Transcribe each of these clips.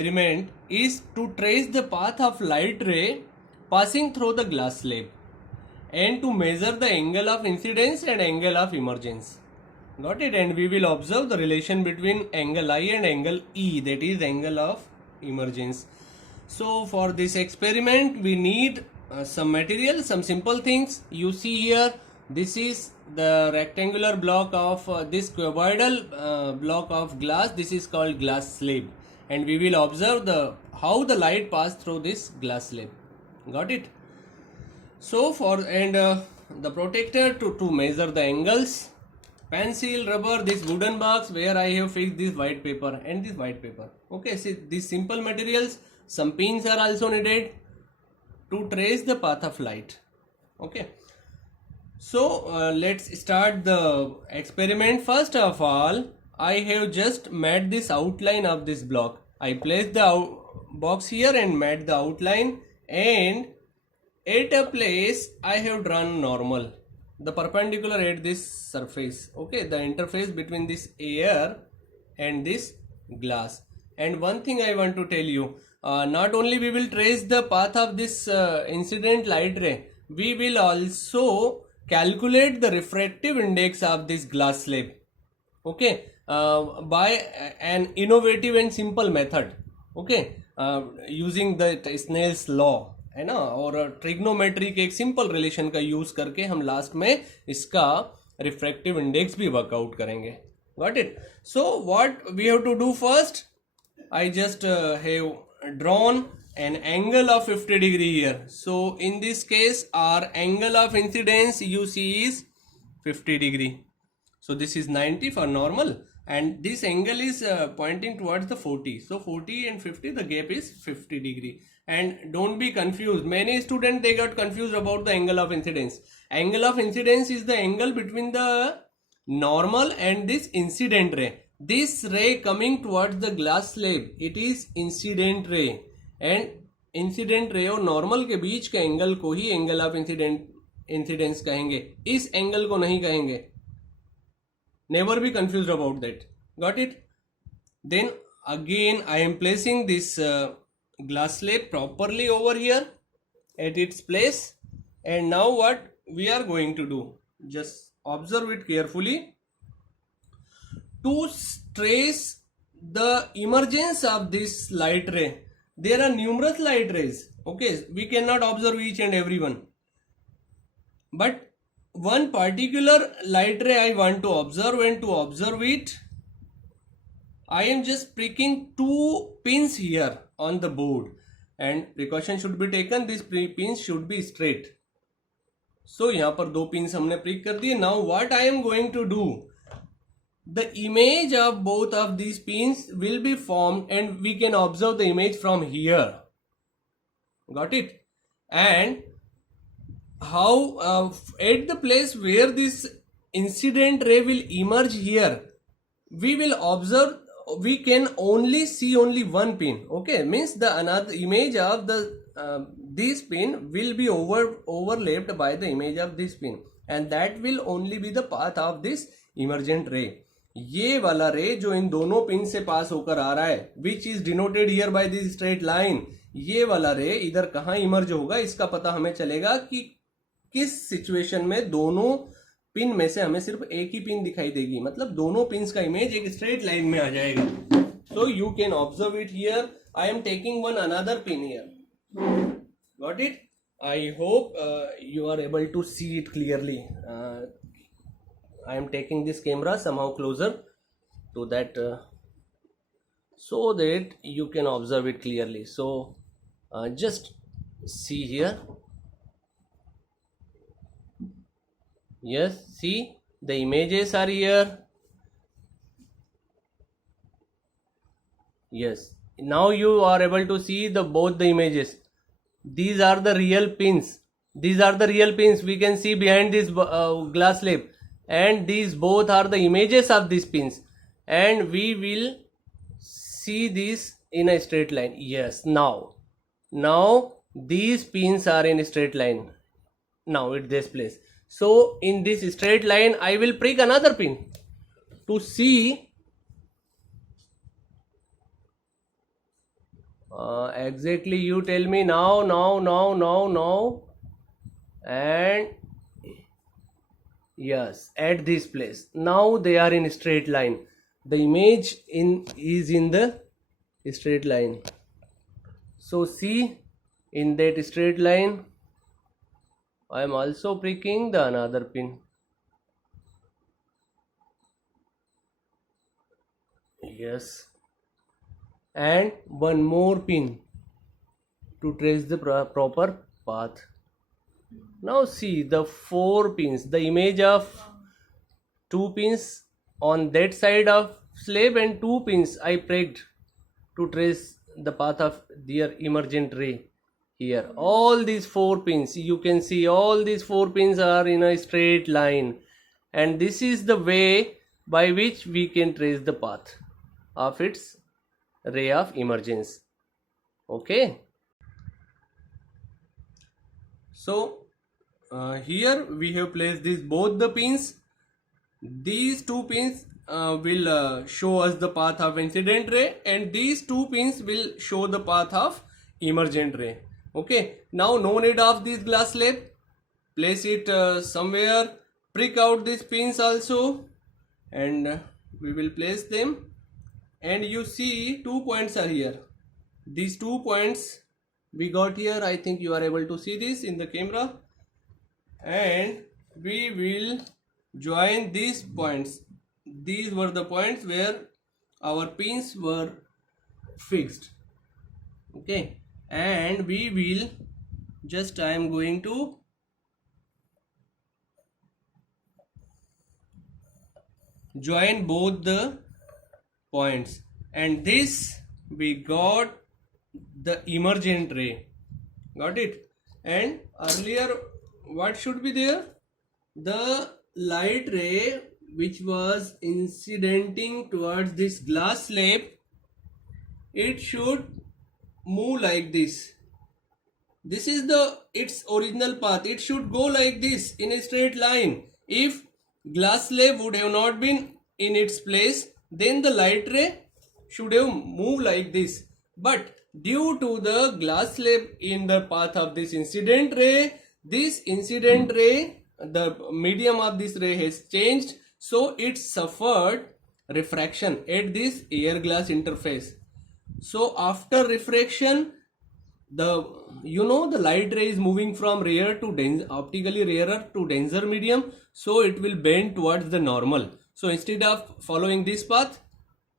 experiment is to trace the path of light ray passing through the glass slab and to measure the angle of incidence and angle of emergence. Got it? And we will observe the relation between angle I and angle E, that is angle of emergence. So for this experiment we need some material, some simple things. You see here, this is the rectangular block of this cuboidal block of glass. This is called glass slab, and we will observe how the light pass through this glass slab. Got it? So the protector to measure the angles, pencil, rubber, this wooden box where I have fixed this white paper and this white paper. Okay, see these simple materials. Some pins are also needed to trace the path of light. Okay, so let's start the experiment. First of all, I have just made this outline of this block. I placed the box here and made the outline, and at a place I have drawn normal, the perpendicular at this surface. Okay, the interface between this air and this glass. And one thing I want to tell you, not only we will trace the path of this incident light ray, we will also calculate the refractive index of this glass slab. Okay, by an innovative and simple method. Okay, using the Snell's law है ना, और trigonometry के एक simple relation का use करके हम last में इसका रिफ्रैक्टिव इंडेक्स भी वर्कआउट करेंगे. Got it? So what we have to do first, I just have drawn an angle of 50 degree here. So in this case our angle of incidence you see is 50 degree. So this is 90 for normal, and this angle is pointing towards the 40. So 40 and 50, the gap is 50 degree. And don't be confused. Many students, they got confused about the angle of incidence. Angle of incidence is the angle between the normal and this incident ray. This ray coming towards the glass slab, it is incident ray. And incident ray और normal के बीच के angle को ही angle of incidence कहेंगे, इस angle को नहीं कहेंगे. Never be confused about that. Got it? Then again I am placing this glass slab properly over here at its place. And now what we are going to do, just observe it carefully. To trace the emergence of this light ray, there are numerous light rays. Okay, we cannot observe each and every one, but one particular light ray I want to observe, and to observe it I am just pricking two pins here on the board, and precaution should be taken. These pins should be straight. So यहाँ पर दो pins हमने prick कर दिए. Now what I am going to do, the image of both of these pins will be formed, and we can observe the image from here. Got it? And how at the place where this incident ray will emerge here, we will observe, we can only see only one pin. Okay, means the another image of the this pin will be overlapped by the image of this pin, and that will only be the path of this emergent ray. ये वाला रे जो इन दोनों pin से पास होकर आ रहा है, which is denoted here by this straight line, ये वाला रे इधर कहाँ इमर्ज होगा, इसका पता हमें चलेगा कि किस सिचुएशन में दोनों पिन में से हमें सिर्फ एक ही पिन दिखाई देगी, मतलब दोनों पिन्स का इमेज एक स्ट्रेट लाइन में आ जाएगा. So you can observe it here. I am taking one another pin here. Got it? I hope you are able to see it clearly. I am taking this camera somehow closer to that so that you can observe it clearly. So just see here. Yes, see the images are here. Yes, now you are able to see both the images. These are the real pins. These are the real pins we can see behind this glass slab, and these both are the images of these pins, and we will see this in a straight line. Yes, now these pins are in a straight line now at this place. So in this straight line I will prick another pin to see Exactly, you tell me now, now, and yes, at this place. Now they are in straight line. The image in is in the straight line. So see, in that straight line, I am also pricking the another pin. Yes, and one more pin to trace the proper path. Now see the four pins, the image of two pins on that side of slab and two pins I pricked to trace the path of their emergent ray here. All these four pins, you can see all these four pins are in a straight line, and this is the way by which we can trace the path of its ray of emergence. Okay, so here we have placed these both the pins. These two pins will show us the path of incident ray, and these two pins will show the path of emergent ray. Okay, now no need of this glass slab. Place it somewhere, prick out these pins also, and we will place them. And you see two points are here. These 2 points we got here. I think you are able to see this in the camera, and we will join these points. These were the points where our pins were fixed. Okay, and we will just, I am going to join both the points, and this we got the emergent ray. Got it? And earlier what should be there? The light ray which was incidenting towards this glass slab, it should move like this. This is the its original path. It should go like this in a straight line. If glass slab would have not been in its place, then the light ray should have moved like this. But due to the glass slab in the path of this incident ray, the medium of this ray has changed, so it suffered refraction at this air glass interface. So after refraction, the light ray is moving from rare to optically rarer to denser medium, so it will bend towards the normal. So instead of following this path,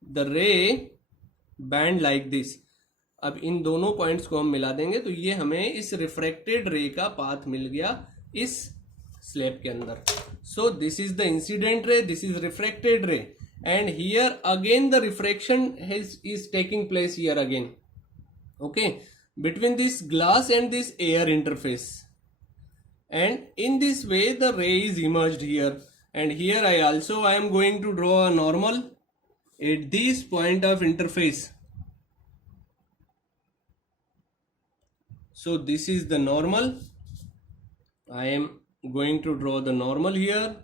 the ray bend like this. अब इन दोनों points को हम मिला देंगे तो ये हमें इस रिफ्रैक्टेड रे का पाथ मिल गया इस स्लैब के अंदर. So this is the incident ray, this is refracted रे, and here again the refraction is taking place here again. Okay, between this glass and this air interface, and in this way the ray is emerged here. And here I am going to draw a normal at this point of interface. So this is the normal. I am going to draw the normal here.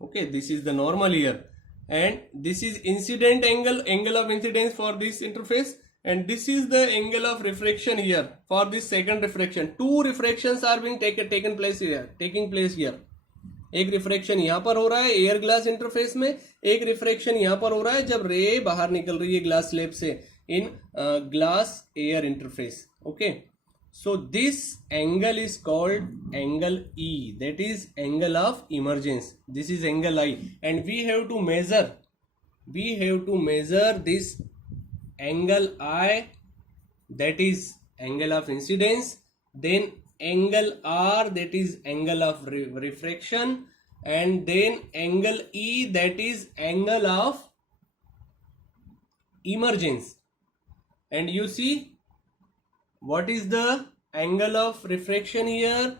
Okay, this is the normal here, and this is incident angle of incidence for this interface, and this is the angle of refraction here for this second refraction. Two refractions are being taking place here. एक refraction यहाँ पर हो रहा है air glass interface में, एक refraction यहाँ पर हो रहा है जब रे बाहर निकल रही है ग्लास स्लैब से in glass air interface. Okay, so this angle is called angle E, that is angle of emergence. This is angle I, and we have to measure this angle I, that is angle of incidence, then angle R, that is angle of refraction, and then angle E, that is angle of emergence. And you see, what is the angle of refraction here?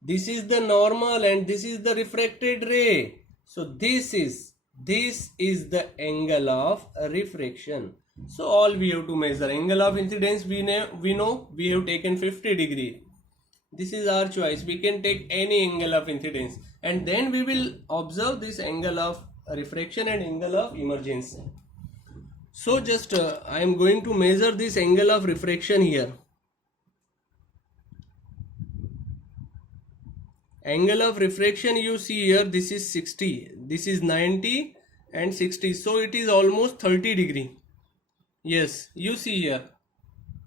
This is the normal and this is the refracted ray. So this is the angle of refraction. So all we have to measure. Angle of incidence, we know we have taken 50 degree. This is our choice. We can take any angle of incidence, and then we will observe this angle of refraction and angle of emergence. So just I am going to measure this angle of refraction here. Angle of refraction you see here, this is 60, this is 90 and 60, so it is almost 30 degree. Yes, you see here,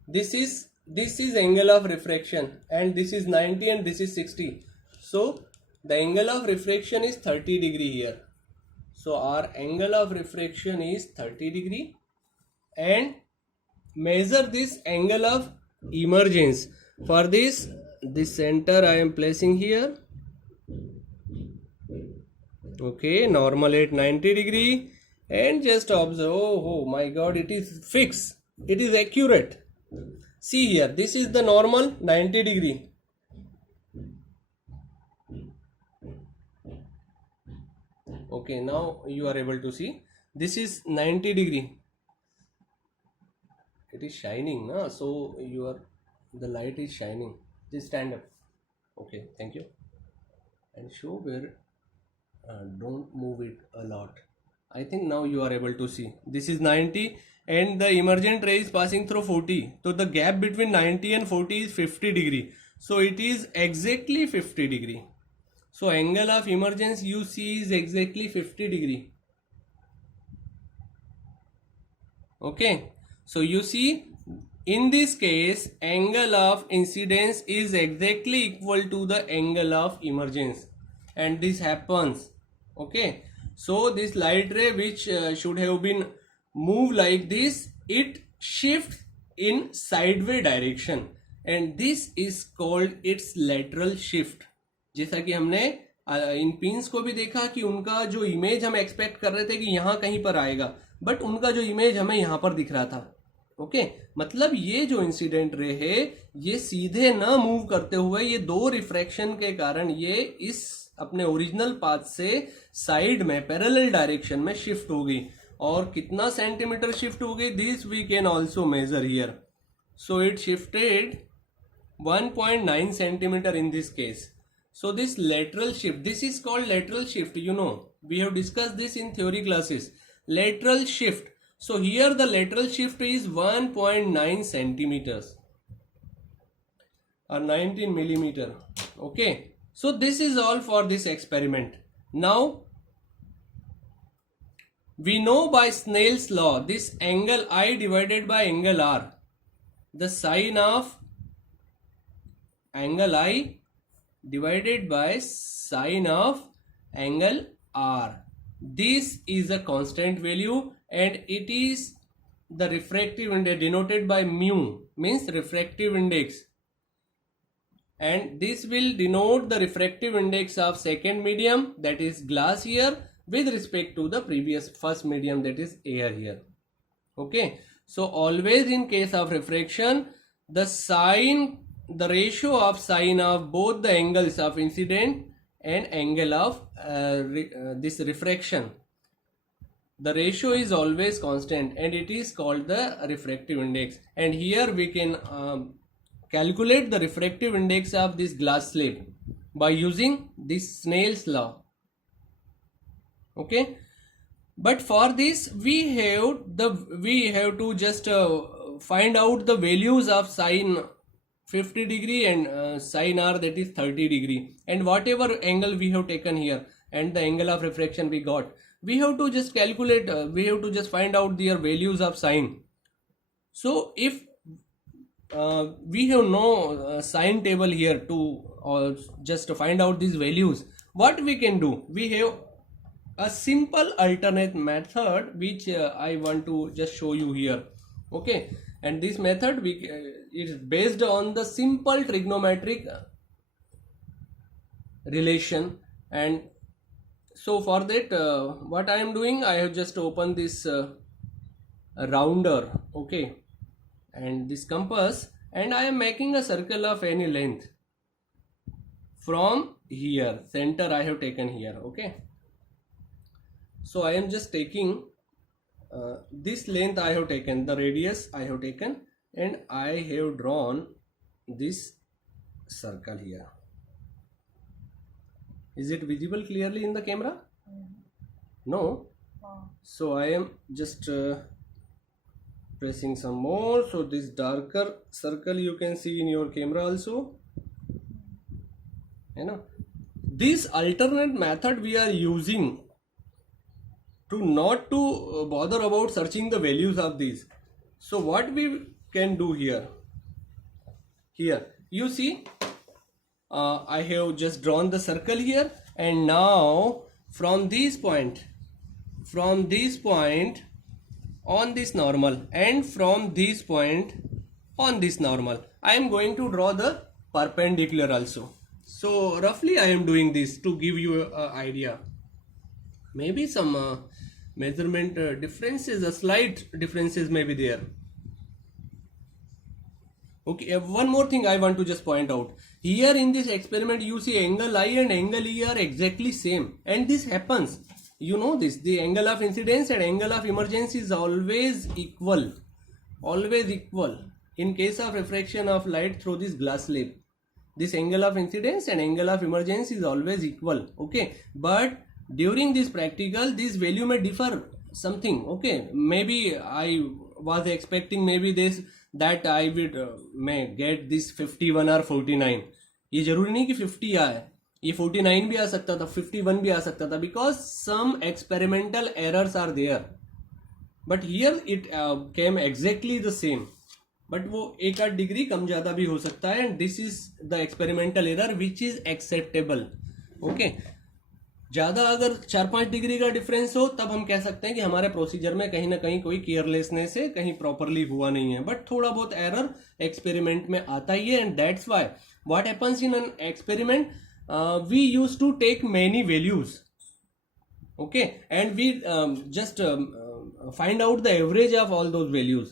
this is angle of refraction, and this is 90 and this is 60, so the angle of refraction is 30 degree here. So our angle of refraction is 30 degree, and measure this angle of emergence. For this center I am placing here. Okay, normal at 90 degree, and just observe. Oh my god, it is fixed, it is accurate. See here, this is the normal 90 degree. Okay, now you are able to see this is 90 degree. It is shining, na? So the light is shining. Just stand up. Okay, thank you. And show where, don't move it a lot. I think now you are able to see this is 90 and the emergent ray is passing through 40. So the gap between 90 and 40 is 50 degree. So it is exactly 50 degree. So angle of emergence you see is exactly 50 degree. Okay. So you see, in this case angle of incidence is exactly equal to the angle of emergence, and this happens. Okay, so this light ray which should have been moved like this, it shifts in sideways direction, and this is called its lateral shift. जैसा कि हमने इन pins को भी देखा कि उनका जो image हम एक्सपेक्ट कर रहे थे कि यहाँ कहीं पर आएगा, बट उनका जो इमेज हमें यहाँ पर दिख रहा था. ओके, मतलब ये जो इंसिडेंट रे है ये सीधे न मूव करते हुए ये दो रिफ्रैक्शन के कारण ये इस अपने ओरिजिनल पाथ से साइड में पैरेलल डायरेक्शन में शिफ्ट हो गई. और कितना सेंटीमीटर शिफ्ट हो गई, this we can also measure here. So it shifted 1.9 centimetre in this case. So this lateral shift, this is called lateral shift. You know, we have discussed this in theory classes. Lateral shift. So here the lateral shift is 1.9 centimeters or 19 millimeter. Okay. So this is all for this experiment. Now we know by Snell's law, this angle I divided by angle R, the sine of angle I divided by sine of angle R. This is a constant value and it is the refractive index denoted by mu, means refractive index, and this will denote the refractive index of second medium, that is glass here, with respect to the previous first medium, that is air here. Okay, so always in case of refraction, the ratio of sine of both the angles of incident and angle of this refraction, the ratio is always constant and it is called the refractive index. And here we can calculate the refractive index of this glass slab by using this Snell's law. Okay, but for this we have to just find out the values of sine 50 degree and sine R, that is 30 degree, and whatever angle we have taken here and the angle of refraction we got, we have to just calculate, we have to just find out their values of sine. So if we have no sine table here to just to find out these values, what we can do, we have a simple alternate method which I want to just show you here. Okay, and this method is based on the simple trigonometric relation. And so for that what I am doing, I have just opened this rounder, okay, and this compass, and I am making a circle of any length from here. Center I have taken here. Okay, so I am just taking this length I have taken, the radius I have taken, and I have drawn this circle here. Is it visible clearly in the camera? No. So I am just pressing some more, so this darker circle you can see in your camera also, you know. This alternate method we are using to not to bother about searching the values of these. So what we can do here you see, I have just drawn the circle here, and now from this point on this normal, and from this point on this normal, I am going to draw the perpendicular also. So roughly I am doing this to give you an idea. Maybe some measurement differences, slight differences may be there. Okay, one more thing I want to just point out. Here in this experiment you see angle I and angle E are exactly same, and this happens, you know this, the angle of incidence and angle of emergence is always equal in case of refraction of light through this glass slab. This angle of incidence and angle of emergence is always equal, okay, but during this practical this value may differ something, okay. Maybe I was expecting maybe this that I would may get this 51 or 49. ये जरूरी नहीं कि 50 आए, ये 49 भी आ सकता था, 51 भी आ सकता था, because some experimental errors are there, but here it came exactly the same, but वो एक आध डिग्री कम ज़्यादा भी हो सकता है, and this is the experimental error which is acceptable, okay. ज़्यादा अगर 4-5 डिग्री का डिफरेंस हो तब हम कह सकते हैं कि हमारे प्रोसीजर में कहीं ना कहीं कोई केयरलेसनेस है, कहीं प्रॉपरली हुआ नहीं है, बट थोड़ा बहुत एरर एक्सपेरिमेंट में आता ही है, and that's why what happens in an experiment, we use to take many values, okay, and we just find out the average of all those values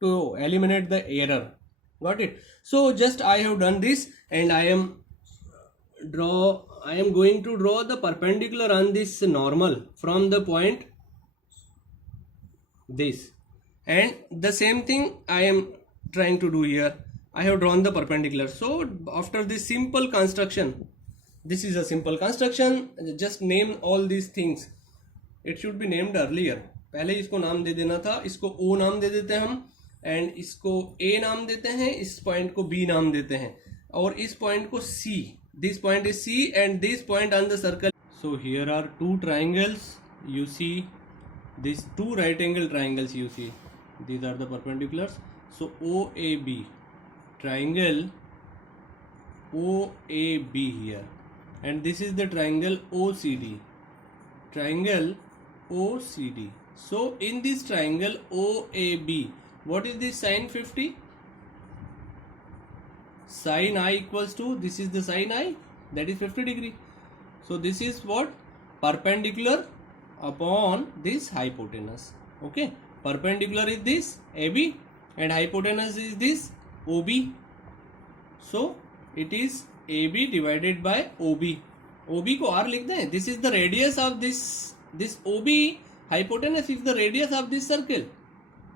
to eliminate the error. Got it? So just I have done this, and I am going to draw the perpendicular on this normal from the point this, and the same thing I am trying to do here. I have drawn the perpendicular. So after this simple construction, this is a simple construction, just name all these things. It should be named earlier. पहले इसको नाम दे देना था, इसको O नाम दे देते हैं हम, एंड इसको A नाम देते हैं, इस पॉइंट को B नाम देते हैं, और इस पॉइंट को C. This point is C, and this point on the circle. So here are two triangles. You see these two right angle triangles. You see these are the perpendiculars. So OAB triangle OAB here, and this is the triangle OCD. So in this triangle OAB, what is this sine 50? Sin I equals to, this is the sin I, that is 50 degree. So this is what? Perpendicular upon this hypotenuse. Okay, perpendicular is this AB and hypotenuse is this OB. So it is AB divided by OB. OB को R लिख दें. This is the radius of this OB. Hypotenuse is the radius of this circle.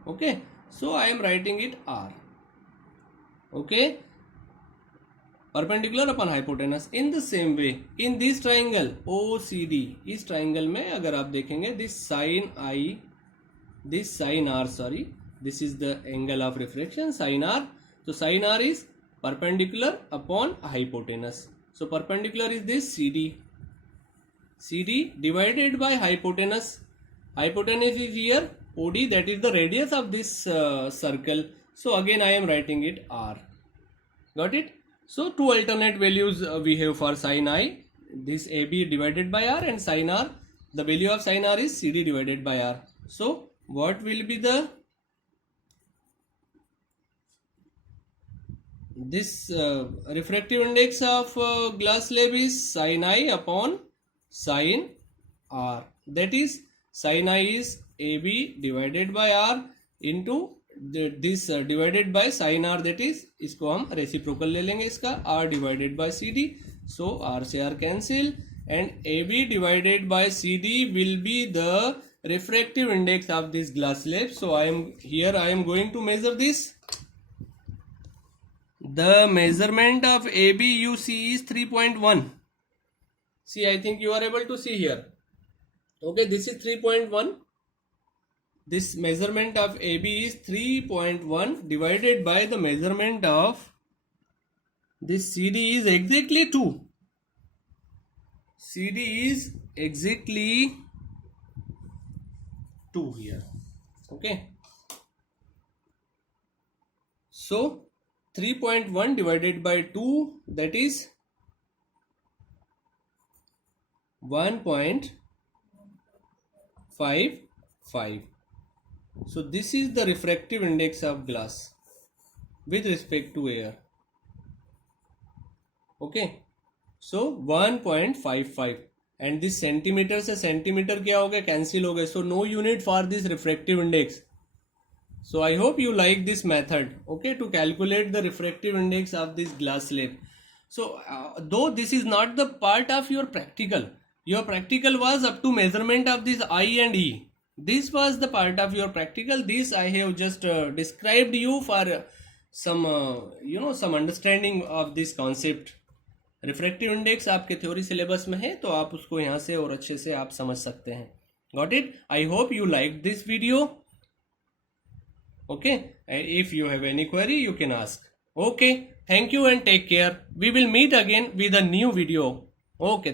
Okay, so I am writing it R. Okay, perpendicular upon hypotenuse. In the same way in this triangle OCD, इस triangle में अगर आप देखेंगे this sine R, sorry, this is the angle of reflection sine R. तो sine R is perpendicular upon hypotenuse. So perpendicular is this CD divided by hypotenuse. Hypotenuse is here OD, that is the radius of this circle. So again I am writing it R. Got it? So two alternate values we have for sin I, this AB divided by R, and sin R, the value of sin R is CD divided by R. So what will be this refractive index of glass slab is sin I upon sin R, that is sin I is AB divided by R into this divided by sin R, that is इसको हम reciprocal ले लेंगे इसका, R divided by CD. So R से R cancel, and AB divided by CD will be the refractive index of this glass slab. So I am going to measure this. The measurement of AB you see is 3.1. See, I think you are able to see here. Okay, this is 3.1. this measurement of AB is 3.1 divided by the measurement of this CD is exactly 2. CD is exactly 2 here. Okay. So 3.1 divided by 2, that is 1.55. So this is the refractive index of glass with respect to air. Okay, so 1.55 and this centimeter से centimeter क्या हो गया, cancel हो गए. So no unit for this refractive index. So I hope you like this method, okay, to calculate the refractive index of this glass slab. So though this is not the part of your practical was up to measurement of this I and E. This was the part of your practical. This I have just described you for some some understanding of this concept. Refractive index आपके theory syllabus में है, तो आप उसको यहाँ से और अच्छे से आप समझ सकते हैं. Got it? I hope you like this video. Okay, if you have any query you can ask. Okay, thank you and take care. We will meet again with a new video. Okay.